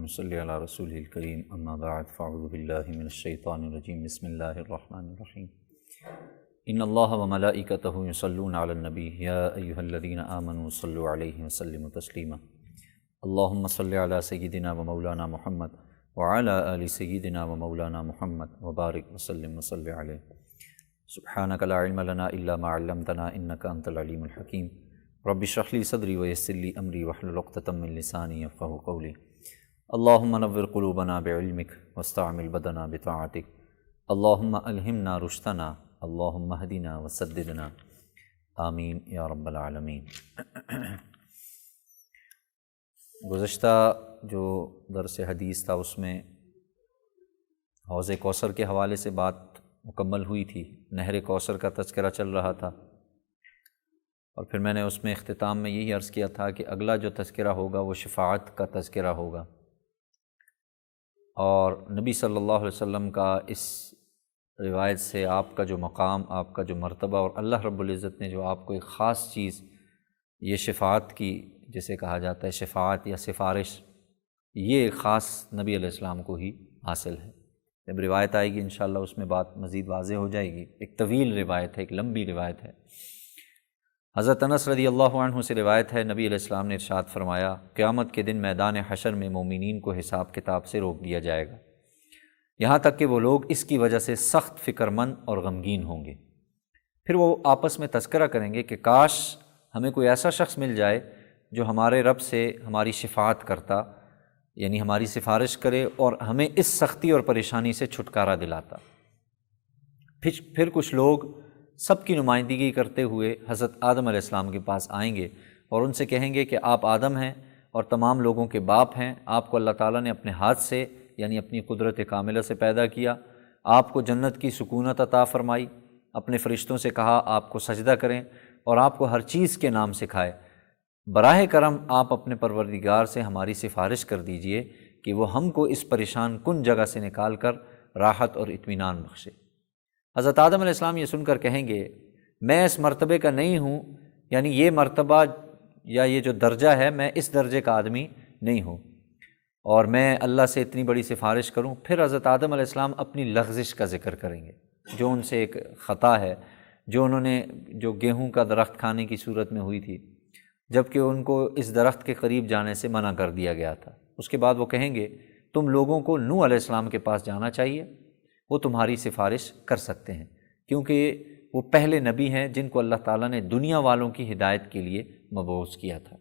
ونصلی علی رسولہ الکریم اما بعد فاعوذ باللہ من الشیطان الرجیم بسم اللہ الرحمن الرحیم ان اللہ وملائکتہ یصلون علی النبی یا ایہا الذین آمنوا صلوا علیہ وسلموا تسلیما اللہم صلی علی سیدنا و مولانا محمد وعلی آل سیدنا و مولانا محمد وبارک وسلم وصلی علیہ سبحانک لا علم لنا الا ما علمتنا انک انت العلیم الحکیم رب اشرح لی صدری ویسر لی امری واحلل عقدۃ من لسانی یفقہوا قولی اللہم نور قلوبنا بعلمک واستعمل بدنا بطاعتک اللہم الہمنا رشدنا اللہم اہدنا وسددنا آمین یا رب العالمین۔ گزشتہ جو درس حدیث تھا اس میں حوض کوثر کے حوالے سے بات مکمل ہوئی تھی، نہر کوثر کا تذکرہ چل رہا تھا، اور پھر میں نے اس میں اختتام میں یہی عرض کیا تھا کہ اگلا جو تذکرہ ہوگا وہ شفاعت کا تذکرہ ہوگا، اور نبی صلی اللہ علیہ وسلم کا اس روایت سے آپ کا جو مقام، آپ کا جو مرتبہ، اور اللہ رب العزت نے جو آپ کو ایک خاص چیز یہ شفاعت کی جسے کہا جاتا ہے شفاعت یا سفارش، یہ ایک خاص نبی علیہ السلام کو ہی حاصل ہے۔ جب روایت آئے گی انشاءاللہ اس میں بات مزید واضح ہو جائے گی۔ ایک طویل روایت ہے، ایک لمبی روایت ہے۔ حضرت انس رضی اللہ عنہ سے روایت ہے، نبی علیہ السلام نے ارشاد فرمایا، قیامت کے دن میدان حشر میں مومنین کو حساب کتاب سے روک دیا جائے گا، یہاں تک کہ وہ لوگ اس کی وجہ سے سخت فکر مند اور غمگین ہوں گے۔ پھر وہ آپس میں تذکرہ کریں گے کہ کاش ہمیں کوئی ایسا شخص مل جائے جو ہمارے رب سے ہماری شفاعت کرتا، یعنی ہماری سفارش کرے اور ہمیں اس سختی اور پریشانی سے چھٹکارا دلاتا۔ پھر کچھ لوگ سب کی نمائندگی کرتے ہوئے حضرت آدم علیہ السلام کے پاس آئیں گے اور ان سے کہیں گے کہ آپ آدم ہیں اور تمام لوگوں کے باپ ہیں، آپ کو اللہ تعالیٰ نے اپنے ہاتھ سے یعنی اپنی قدرت کاملہ سے پیدا کیا، آپ کو جنت کی سکونت عطا فرمائی، اپنے فرشتوں سے کہا آپ کو سجدہ کریں اور آپ کو ہر چیز کے نام سکھائے، براہ کرم آپ اپنے پروردگار سے ہماری سفارش کر دیجئے کہ وہ ہم کو اس پریشان کن جگہ سے نکال کر راحت اور اطمینان بخشے۔ حضرت آدم علیہ السلام یہ سن کر کہیں گے میں اس مرتبے کا نہیں ہوں، یعنی یہ مرتبہ یا یہ جو درجہ ہے میں اس درجے کا آدمی نہیں ہوں، اور میں اللہ سے اتنی بڑی سفارش کروں۔ پھر حضرت آدم علیہ السلام اپنی لغزش کا ذکر کریں گے، جو ان سے ایک خطا ہے، جو انہوں نے جو گیہوں کا درخت کھانے کی صورت میں ہوئی تھی، جب کہ ان کو اس درخت کے قریب جانے سے منع کر دیا گیا تھا۔ اس کے بعد وہ کہیں گے تم لوگوں کو نوح علیہ السلام کے پاس جانا چاہیے، وہ تمہاری سفارش کر سکتے ہیں، کیونکہ وہ پہلے نبی ہیں جن کو اللہ تعالیٰ نے دنیا والوں کی ہدایت کے لیے مبعوث کیا تھا۔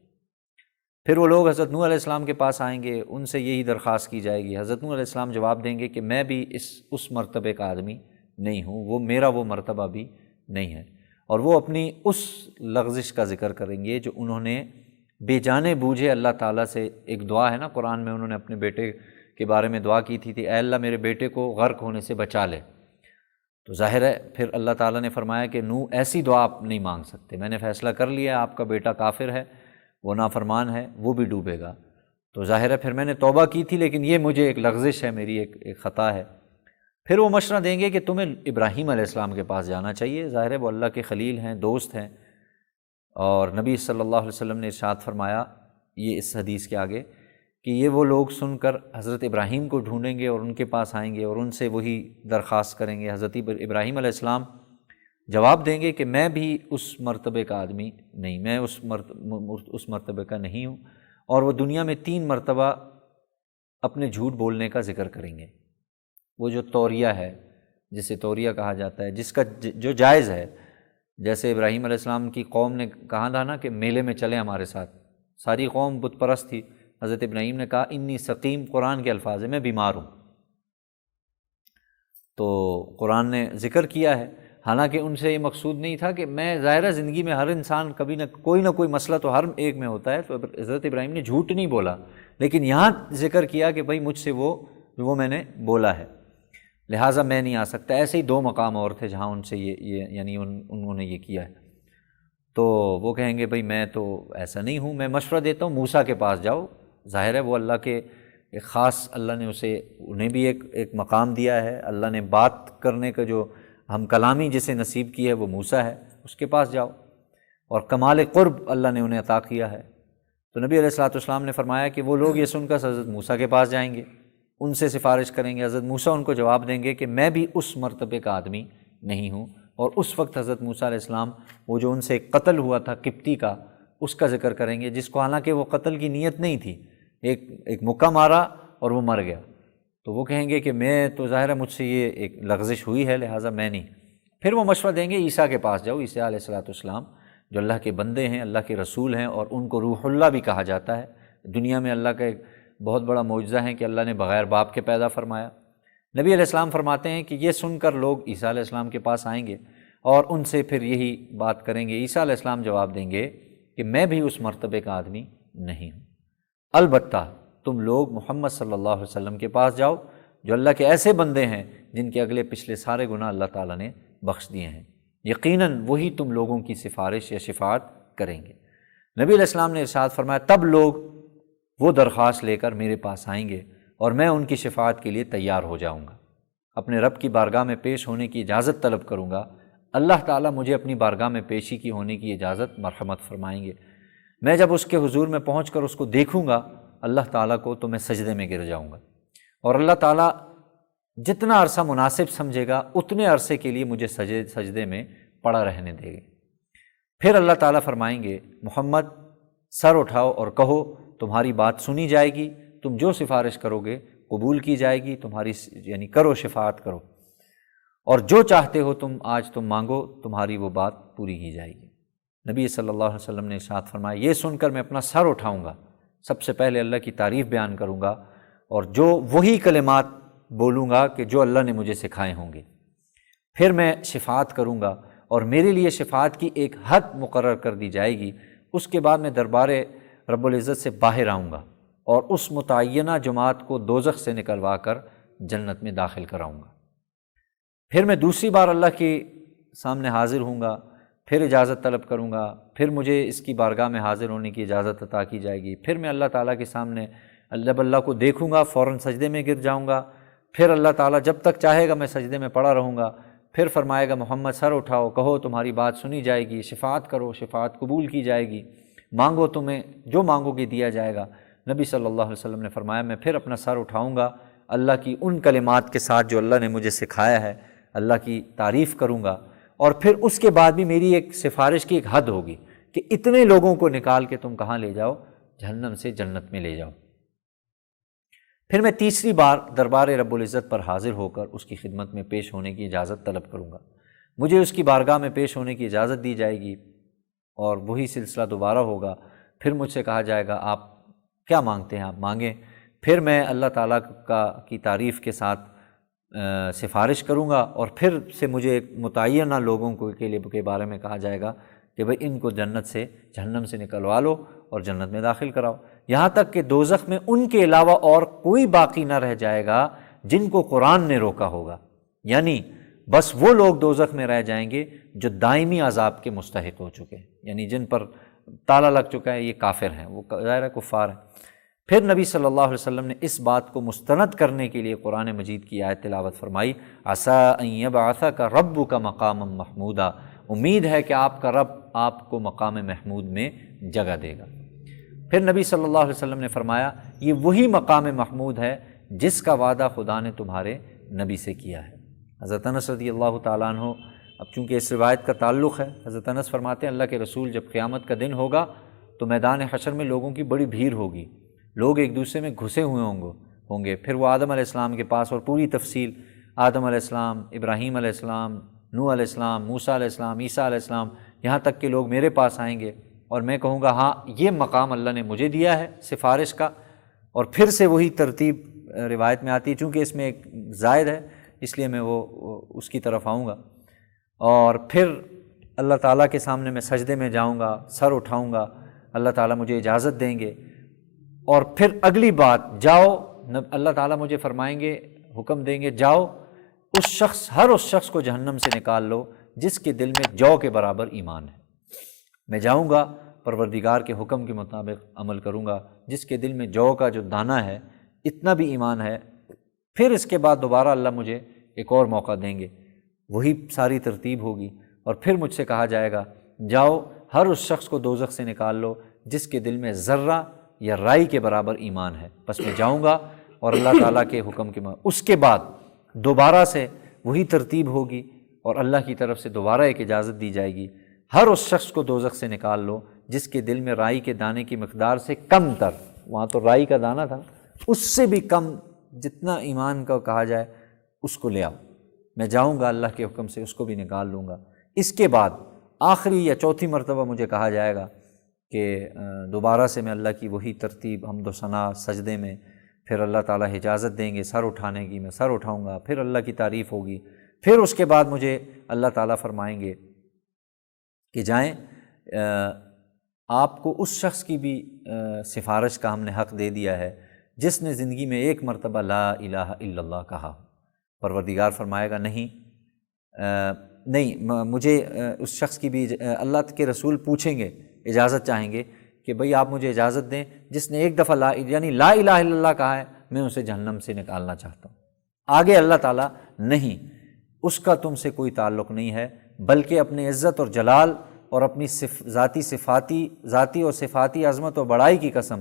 پھر وہ لوگ حضرت نوح علیہ السلام کے پاس آئیں گے، ان سے یہی درخواست کی جائے گی۔ حضرت نوح علیہ السلام جواب دیں گے کہ میں بھی اس مرتبے کا آدمی نہیں ہوں، وہ میرا وہ مرتبہ بھی نہیں ہے، اور وہ اپنی اس لغزش کا ذکر کریں گے جو انہوں نے بے جانے بوجھے اللہ تعالیٰ سے، ایک دعا ہے نا قرآن میں، انہوں نے اپنے بیٹے کے بارے میں دعا کی تھی اے اللہ میرے بیٹے کو غرق ہونے سے بچا لے، تو ظاہر ہے پھر اللہ تعالیٰ نے فرمایا کہ نوح ایسی دعا آپ نہیں مانگ سکتے، میں نے فیصلہ کر لیا ہے آپ کا بیٹا کافر ہے، وہ نافرمان ہے، وہ بھی ڈوبے گا، تو ظاہر ہے پھر میں نے توبہ کی تھی لیکن یہ مجھے ایک لغزش ہے، میری ایک خطا ہے۔ پھر وہ مشورہ دیں گے کہ تمہیں ابراہیم علیہ السلام کے پاس جانا چاہیے، ظاہر ہے وہ اللہ کے خلیل ہیں، دوست ہیں، اور نبی صلی اللہ علیہ وسلم نے ارشاد فرمایا یہ اس حدیث کے آگے کہ یہ وہ لوگ سن کر حضرت ابراہیم کو ڈھونڈیں گے اور ان کے پاس آئیں گے اور ان سے وہی درخواست کریں گے۔ حضرت ابراہیم علیہ السلام جواب دیں گے کہ میں بھی اس مرتبے کا آدمی نہیں، میں اس مرتبے کا نہیں ہوں، اور وہ دنیا میں 3 مرتبہ اپنے جھوٹ بولنے کا ذکر کریں گے۔ وہ جو توریہ ہے، جسے توریہ کہا جاتا ہے، جس کا جو جائز ہے، جیسے ابراہیم علیہ السلام کی قوم نے کہا تھا نا کہ میلے میں چلیں ہمارے ساتھ، ساری قوم بت پرست تھی، حضرت ابراہیم نے کہا انی سقیم، قرآن کے الفاظ ہیں میں بیمار ہوں، تو قرآن نے ذکر کیا ہے، حالانکہ ان سے یہ مقصود نہیں تھا کہ میں، ظاہرہ زندگی میں ہر انسان کبھی نہ کوئی مسئلہ تو ہر ایک میں ہوتا ہے، تو حضرت ابراہیم نے جھوٹ نہیں بولا، لیکن یہاں ذکر کیا کہ بھائی مجھ سے وہ میں نے بولا ہے، لہٰذا میں نہیں آ سکتا۔ ایسے ہی 2 مقام اور تھے جہاں ان سے یہ یعنی انہوں نے یہ کیا ہے، تو وہ کہیں گے بھئی میں تو ایسا نہیں ہوں، میں مشورہ دیتا ہوں موسیٰ کے پاس جاؤ، ظاہر ہے وہ اللہ کے ایک خاص، اللہ نے انہیں بھی ایک مقام دیا ہے، اللہ نے بات کرنے کا جو ہم کلامی جسے نصیب کی ہے وہ موسیٰ ہے، اس کے پاس جاؤ، اور کمال قرب اللہ نے انہیں عطا کیا ہے، تو نبی علیہ الصلوۃ والسلام نے فرمایا کہ وہ لوگ یہ سن کر حضرت موسیٰ کے پاس جائیں گے، ان سے سفارش کریں گے۔ حضرت موسیٰ ان کو جواب دیں گے کہ میں بھی اس مرتبے کا آدمی نہیں ہوں، اور اس وقت حضرت موسیٰ علیہ السلام وہ جو ان سے قتل ہوا تھا قبطی کا، اس کا ذکر کریں گے، جس کو حالانکہ وہ قتل کی نیت نہیں تھی، ایک مکہ مارا اور وہ مر گیا، تو وہ کہیں گے کہ میں تو ظاہر ہے مجھ سے یہ ایک لغزش ہوئی ہے، لہٰذا میں نہیں۔ پھر وہ مشورہ دیں گے عیسیٰ کے پاس جاؤ، عیسیٰ علیہ الصلوۃ والسلام جو اللہ کے بندے ہیں، اللہ کے رسول ہیں، اور ان کو روح اللہ بھی کہا جاتا ہے۔ دنیا میں اللہ کا ایک بہت بڑا معجزہ ہے کہ اللہ نے بغیر باپ کے پیدا فرمایا۔ نبی علیہ السلام فرماتے ہیں کہ یہ سن کر لوگ عیسیٰ علیہ السلام کے پاس آئیں گے اور ان سے پھر یہی بات کریں گے۔ عیسیٰ علیہ السلام جواب دیں گے کہ میں بھی اس مرتبے کا آدمی نہیں ہوں، البتہ تم لوگ محمد صلی اللہ علیہ وسلم کے پاس جاؤ جو اللہ کے ایسے بندے ہیں جن کے اگلے پچھلے سارے گناہ اللہ تعالیٰ نے بخش دیے ہیں، یقیناً وہی تم لوگوں کی سفارش یا شفاعت کریں گے۔ نبی علیہ السلام نے ارشاد فرمایا تب لوگ وہ درخواست لے کر میرے پاس آئیں گے اور میں ان کی شفاعت کے لیے تیار ہو جاؤں گا، اپنے رب کی بارگاہ میں پیش ہونے کی اجازت طلب کروں گا، اللہ تعالیٰ مجھے اپنی بارگاہ میں پیشی کی ہونے کی اجازت مرحمت فرمائیں گے۔ میں جب اس کے حضور میں پہنچ کر اس کو دیکھوں گا اللہ تعالیٰ کو، تو میں سجدے میں گر جاؤں گا، اور اللہ تعالیٰ جتنا عرصہ مناسب سمجھے گا اتنے عرصے کے لیے مجھے سجدے میں پڑا رہنے دے گے۔ پھر اللہ تعالیٰ فرمائیں گے محمد سر اٹھاؤ اور کہو تمہاری بات سنی جائے گی، تم جو سفارش کرو گے قبول کی جائے گی، تمہاری یعنی کرو شفاعت کرو، اور جو چاہتے ہو تم مانگو تمہاری وہ بات پوری کی جائے گی۔ نبی صلی اللہ علیہ وسلم نے ارشاد فرمایا یہ سن کر میں اپنا سر اٹھاؤں گا، سب سے پہلے اللہ کی تعریف بیان کروں گا اور جو وہی کلمات بولوں گا کہ جو اللہ نے مجھے سکھائے ہوں گے، پھر میں شفاعت کروں گا اور میرے لیے شفاعت کی ایک حد مقرر کر دی جائے گی، اس کے بعد میں دربار رب العزت سے باہر آؤں گا اور اس متعینہ جماعت کو دوزخ سے نکلوا کر جنت میں داخل کراؤں گا۔ پھر میں دوسری بار اللہ کے سامنے حاضر ہوں گا، پھر اجازت طلب کروں گا، پھر مجھے اس کی بارگاہ میں حاضر ہونے کی اجازت عطا کی جائے گی، پھر میں اللہ تعالیٰ کے سامنے جب اللہ کو دیکھوں گا فوراً سجدے میں گر جاؤں گا، پھر اللہ تعالیٰ جب تک چاہے گا میں سجدے میں پڑا رہوں گا، پھر فرمائے گا محمد سر اٹھاؤ کہو تمہاری بات سنی جائے گی، شفاعت کرو شفاعت قبول کی جائے گی، مانگو تمہیں جو مانگو گے دیا جائے گا۔ نبی صلی اللہ علیہ وسلم نے فرمایا میں پھر اپنا سر اٹھاؤں گا اللہ کی ان کلمات کے ساتھ جو اللہ نے مجھے سکھایا ہے، اللہ کی تعریف کروں گا، اور پھر اس کے بعد بھی میری ایک سفارش کی ایک حد ہوگی کہ اتنے لوگوں کو نکال کے تم کہاں لے جاؤ، جہنم سے جنت میں لے جاؤ۔ پھر میں تیسری بار دربار رب العزت پر حاضر ہو کر اس کی خدمت میں پیش ہونے کی اجازت طلب کروں گا، مجھے اس کی بارگاہ میں پیش ہونے کی اجازت دی جائے گی اور وہی سلسلہ دوبارہ ہوگا۔ پھر مجھ سے کہا جائے گا آپ کیا مانگتے ہیں آپ مانگیں، پھر میں اللہ تعالیٰ کی تعریف کے ساتھ سفارش کروں گا، اور پھر سے مجھے ایک متعینہ لوگوں کے بارے میں کہا جائے گا کہ بھئی ان کو جہنم سے نکلوا لو اور جنت میں داخل کراؤ، یہاں تک کہ دوزخ میں ان کے علاوہ اور کوئی باقی نہ رہ جائے گا جن کو قرآن نے روکا ہوگا، یعنی بس وہ لوگ دوزخ میں رہ جائیں گے جو دائمی عذاب کے مستحق ہو چکے ہیں، یعنی جن پر تالا لگ چکا ہے، یہ کافر ہیں، وہ ظاہر ہے کفار ہیں۔ پھر نبی صلی اللہ علیہ وسلم نے اس بات کو مستند کرنے کے لیے قرآن مجید کی آیت تلاوت فرمائی، عسیٰ ان یبعثک ربک مقاما محمودا، امید ہے کہ آپ کا رب آپ کو مقام محمود میں جگہ دے گا۔ پھر نبی صلی اللہ علیہ وسلم نے فرمایا یہ وہی مقام محمود ہے جس کا وعدہ خدا نے تمہارے نبی سے کیا ہے۔ حضرت انس رضی اللہ تعالیٰ عنہ، اب چونکہ اس روایت کا تعلق ہے، حضرت انس فرماتے ہیں اللہ کے رسول جب قیامت کا دن ہوگا تو میدان حشر میں لوگوں کی بڑی بھیڑ ہوگی، لوگ ایک دوسرے میں گھسے ہوئے ہوں گے، پھر وہ آدم علیہ السلام کے پاس، اور پوری تفصیل آدم علیہ السلام، ابراہیم علیہ السلام، نوح علیہ السلام، موسیٰ علیہ السلام، عیسیٰ علیہ السلام، یہاں تک کہ لوگ میرے پاس آئیں گے اور میں کہوں گا ہاں یہ مقام اللہ نے مجھے دیا ہے سفارش کا، اور پھر سے وہی ترتیب روایت میں آتی ہے، چونکہ اس میں ایک زائد ہے اس لیے میں وہ اس کی طرف آؤں گا، اور پھر اللہ تعالیٰ کے سامنے میں سجدے میں جاؤں گا، سر اٹھاؤں گا، اللہ تعالیٰ مجھے اجازت دیں گے، اور پھر اگلی بات جاؤ، اللہ تعالیٰ مجھے فرمائیں گے، حکم دیں گے جاؤ ہر اس شخص کو جہنم سے نکال لو جس کے دل میں جو کے برابر ایمان ہے۔ میں جاؤں گا پروردگار کے حکم کے مطابق عمل کروں گا، جس کے دل میں جو کا جو دانہ ہے اتنا بھی ایمان ہے، پھر اس کے بعد دوبارہ اللہ مجھے ایک اور موقع دیں گے، وہی ساری ترتیب ہوگی، اور پھر مجھ سے کہا جائے گا جاؤ ہر اس شخص کو دوزخ سے نکال لو جس کے دل میں ذرہ یا رائی کے برابر ایمان ہے۔ بس میں جاؤں گا اور اللہ تعالیٰ کے حکم کے اس کے بعد دوبارہ سے وہی ترتیب ہوگی اور اللہ کی طرف سے دوبارہ ایک اجازت دی جائے گی، ہر اس شخص کو دوزخ سے نکال لو جس کے دل میں رائی کے دانے کی مقدار سے کم تر، وہاں تو رائی کا دانہ تھا، اس سے بھی کم جتنا ایمان کا کہا جائے اس کو لے آؤ، میں جاؤں گا اللہ کے حکم سے اس کو بھی نکال لوں گا۔ اس کے بعد آخری یا چوتھی مرتبہ مجھے کہا جائے گا کہ دوبارہ سے میں اللہ کی وہی ترتیب حمد و ثنا سجدے میں، پھر اللہ تعالیٰ اجازت دیں گے سر اٹھانے کی، میں سر اٹھاؤں گا، پھر اللہ کی تعریف ہوگی، پھر اس کے بعد مجھے اللہ تعالیٰ فرمائیں گے کہ جائیں آپ کو اس شخص کی بھی سفارش کا ہم نے حق دے دیا ہے جس نے زندگی میں ایک مرتبہ لا الہ الا اللہ کہا۔ پروردگار فرمائے گا نہیں مجھے اس شخص کی بھی اللہ کے رسول پوچھیں گے، اجازت چاہیں گے کہ بھئی آپ مجھے اجازت دیں، جس نے ایک دفعہ لا الہ الا اللہ کہا ہے میں اسے جہنم سے نکالنا چاہتا ہوں۔ آگے اللہ تعالیٰ نہیں، اس کا تم سے کوئی تعلق نہیں ہے، بلکہ اپنی عزت اور جلال اور اپنی ذاتی اور صفاتی عظمت اور بڑائی کی قسم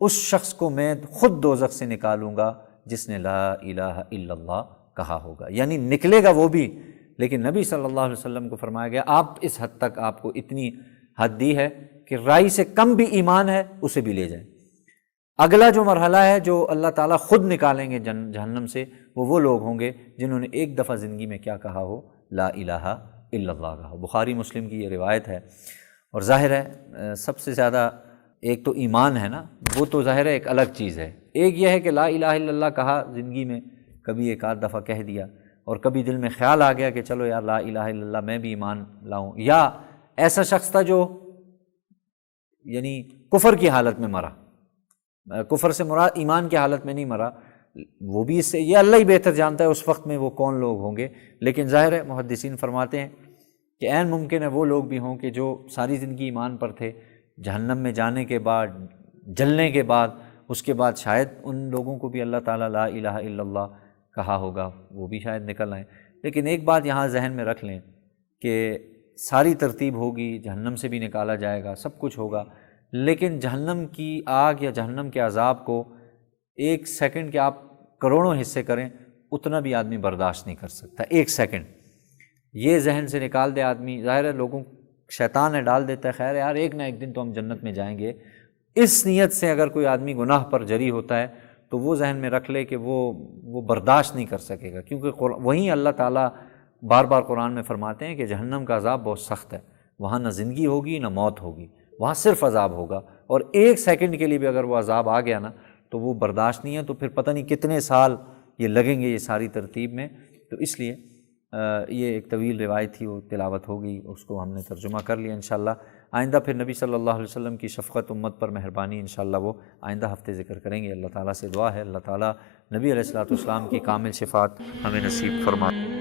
اس شخص کو میں خود دوزخ سے نکالوں گا جس نے لا الہ الا اللہ کہا ہوگا۔ یعنی نکلے گا وہ بھی، لیکن نبی صلی اللہ علیہ وسلم کو فرمایا گیا آپ اس حد تک آپ کو اتنی حد دی ہے کہ رائی سے کم بھی ایمان ہے اسے بھی لے جائیں۔ اگلا جو مرحلہ ہے جو اللہ تعالیٰ خود نکالیں گے جہنم سے، وہ لوگ ہوں گے جنہوں نے ایک دفعہ زندگی میں کیا کہا ہو، لا الہ الا اللہ کہا ہو۔ بخاری مسلم کی یہ روایت ہے، اور ظاہر ہے سب سے زیادہ ایک تو ایمان ہے نا، وہ تو ظاہر ہے ایک الگ چیز ہے۔ ایک یہ ہے کہ لا الہ الا اللہ کہا زندگی میں کبھی ایک آدھ دفعہ کہہ دیا، اور کبھی دل میں خیال آ گیا کہ چلو یار لا الہ الا اللہ میں بھی ایمان لاؤں، یا ایسا شخص تھا جو یعنی کفر کی حالت میں مرا، کفر سے مراد ایمان کی حالت میں نہیں مرا، وہ بھی اس سے یہ اللہ ہی بہتر جانتا ہے اس وقت میں وہ کون لوگ ہوں گے، لیکن ظاہر ہے محدثین فرماتے ہیں کہ عین ممکن ہے وہ لوگ بھی ہوں کہ جو ساری زندگی ایمان پر تھے، جہنم میں جانے کے بعد جلنے کے بعد اس کے بعد شاید ان لوگوں کو بھی اللہ تعالیٰ لا الہ الا اللہ کہا ہوگا، وہ بھی شاید نکل آئیں۔ لیکن ایک بات یہاں ذہن میں رکھ لیں کہ ساری ترتیب ہوگی، جہنم سے بھی نکالا جائے گا، سب کچھ ہوگا، لیکن جہنم کی آگ یا جہنم کے عذاب کو ایک سیکنڈ کے آپ کروڑوں حصے کریں اتنا بھی آدمی برداشت نہیں کر سکتا۔ ایک سیکنڈ یہ ذہن سے نکال دے آدمی، ظاہر ہے لوگوں شیطان ہے ڈال دیتا ہے، خیر یار ایک نہ ایک دن تو ہم جنت میں جائیں گے، اس نیت سے اگر کوئی آدمی گناہ پر جری ہوتا ہے تو وہ ذہن میں رکھ لے کہ وہ برداشت نہیں کر سکے گا، کیونکہ وہیں اللہ تعالیٰ بار بار قرآن میں فرماتے ہیں کہ جہنم کا عذاب بہت سخت ہے، وہاں نہ زندگی ہوگی نہ موت ہوگی، وہاں صرف عذاب ہوگا، اور ایک سیکنڈ کے لیے بھی اگر وہ عذاب آ گیا نا تو وہ برداشت نہیں ہے، تو پھر پتہ نہیں کتنے سال یہ لگیں گے یہ ساری ترتیب میں۔ تو اس لیے یہ ایک طویل روایت تھی، وہ تلاوت ہو گئی، اس کو ہم نے ترجمہ کر لیا۔ انشاءاللہ آئندہ پھر نبی صلی اللہ علیہ وسلم کی شفقت امت پر مہربانی انشاءاللہ وہ آئندہ ہفتے ذکر کریں گے۔ اللہ تعالیٰ سے دعا ہے اللہ تعالیٰ نبی علیہ الصلوۃ والسلام کی کامل شفاعت ہمیں نصیب فرمائے۔